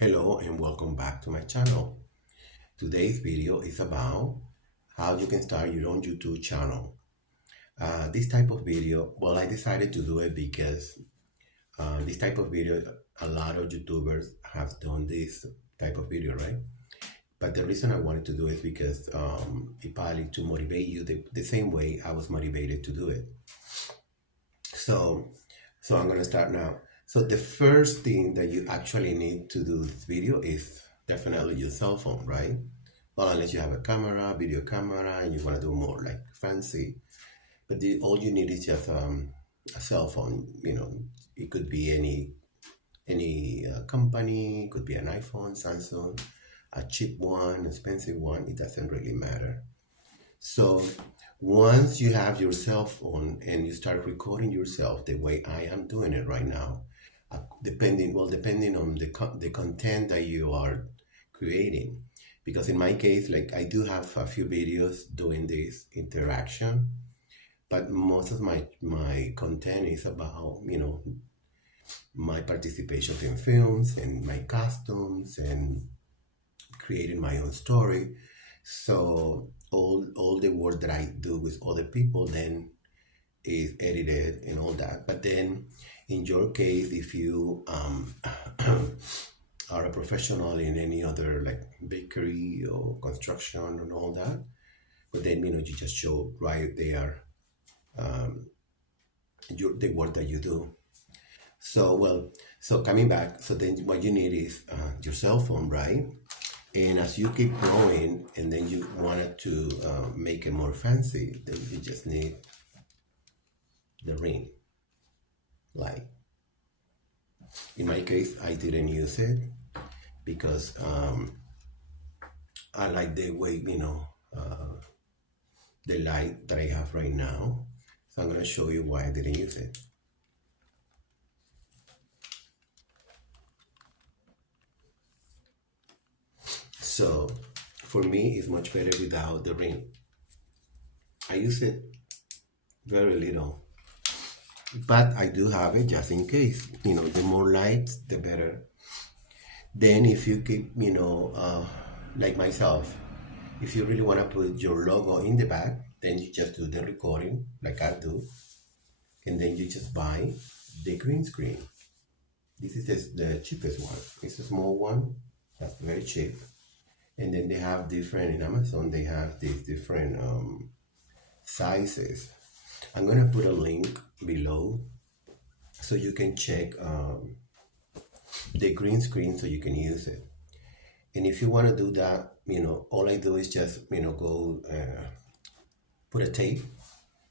Hello and welcome back to my channel. Today's video is about how you can start your own YouTube channel. This type of video, well, I decided to do it because this type of video, a lot of YouTubers have done this type of video, right? But the reason I wanted to do it because it probably to motivate you the same way I was motivated to do it. So, so I'm gonna start now. So the first thing that you actually need to do this video is definitely your cell phone, right? Well, unless you have a camera, video camera, and you want to do more like fancy. But all you need is just a cell phone. It could be any company, it could be an iPhone, Samsung, a cheap one, expensive one. It doesn't really matter. So once you have your cell phone and you start recording yourself the way I am doing it right now, depending on the content that you are creating, because in my case, like I do have a few videos doing this interaction, but most of my content is about my participation in films and my costumes and creating my own story. So all the work that I do with other people then is edited and all that. But then in your case, if you are a professional in any other like bakery or construction and all that, but then you just show right there the work that you do. So coming back, so then what you need is your cell phone, right? And as you keep growing and then you wanted to make it more fancy, then you just need the ring light. In my case, I didn't use it because I like the way, the light that I have right now. So I'm going to show you why I didn't use it. So for me, it's much better without the ring. I use it very little, but I do have it just in case. The more lights, the better. Then if you keep, like myself, if you really want to put your logo in the back, then you just do the recording like I do. And then you just buy the green screen. This is the cheapest one. It's a small one, that's very cheap. And then they have different, in Amazon, they have these different sizes. I'm going to put a link below so you can check the green screen so you can use it. And if you want to do that, all I do is just, go put a tape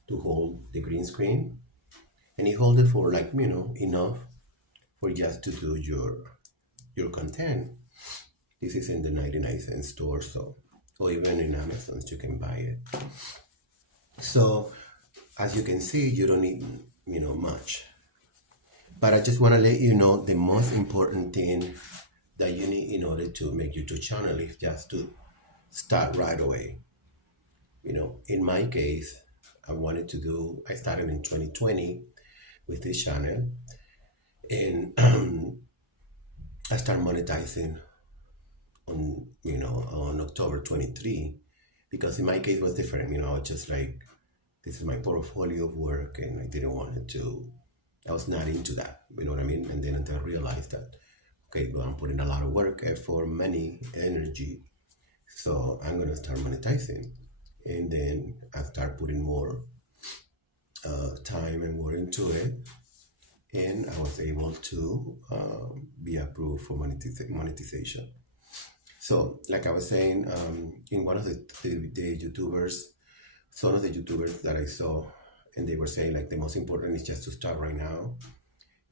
to hold the green screen. And you hold it for like, enough for just to do your content. This is in the 99-cent store, so, or even in Amazon, you can buy it. So, as you can see, you don't need, much. But I just want to let you know the most important thing that you need in order to make YouTube channel is just to start right away. In my case, I started in 2020 with this channel, and I started monetizing on October 23, because in my case it was different. I was just like, this is my portfolio of work, and I was not into that, you know what I mean? And then until I realized that, okay, well, I'm putting a lot of work, effort, money, energy, so I'm gonna start monetizing. And then I start putting more time and more into it, and I was able to be approved for monetization. So, like I was saying, in one of the YouTubers, some of the YouTubers that I saw, and they were saying like the most important is just to start right now.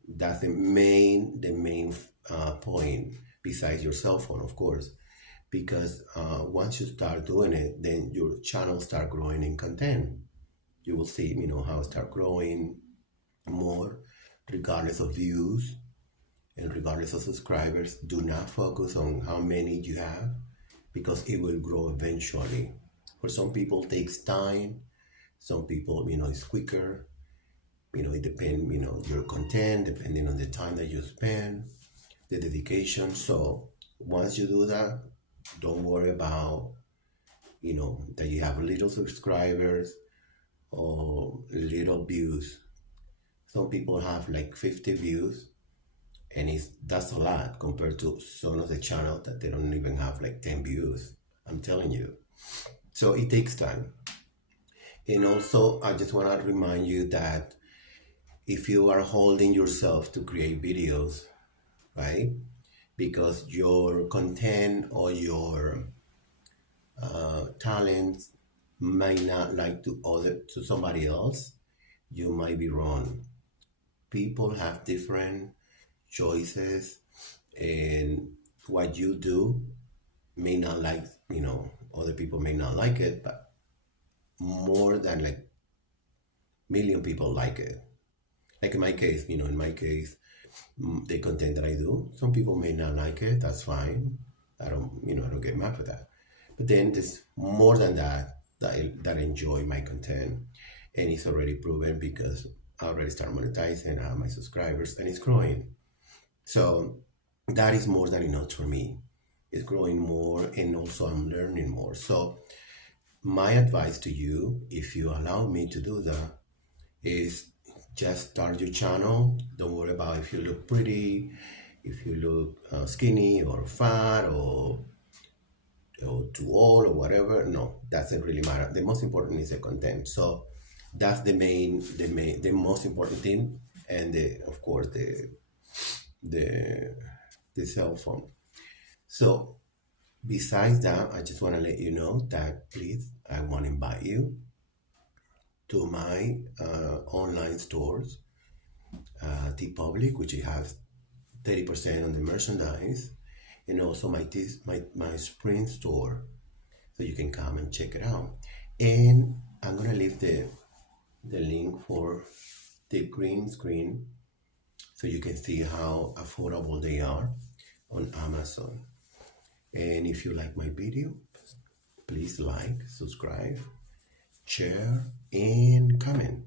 That's the main point, besides your cell phone, of course, because once you start doing it, then your channel start growing in content. You will see, how it start growing more, regardless of views and regardless of subscribers. Do not focus on how many you have, because it will grow eventually. For some people it takes time, some people it's quicker. It depends, your content, depending on the time that you spend. the dedication. So once you do that, don't worry about, that you have little subscribers or little views. Some people have like 50 views, and that's a lot compared to some of the channels that they don't even have like 10 views. I'm telling you. So it takes time. And also, I just want to remind you that if you are holding yourself to create videos, right? Because your content or your talents might not like to somebody else, you might be wrong. People have different choices, and what you do may not like, other people may not like it, but more than like million people like it. Like in my case, the content that I do, some people may not like it. That's fine. I don't get mad for that. But then there's more than that enjoy my content, and it's already proven because I already started monetizing. I have my subscribers, and it's growing. So that is more than enough for me. It's growing more, and also I'm learning more. So my advice to you, if you allow me to do that, is just start your channel. Don't worry about if you look pretty, if you look skinny or fat or too old or whatever. No, doesn't really matter. The most important is the content. So that's the most important thing, and of course the the cell phone. So besides that, I just want to let you know that please, I want to invite you to my online stores, Public, which has 30% on the merchandise, and also my spring store, so you can come and check it out. And I'm gonna leave the link for the green screen so you can see how affordable they are on Amazon. And if you like my video, please like, subscribe, share, and comment.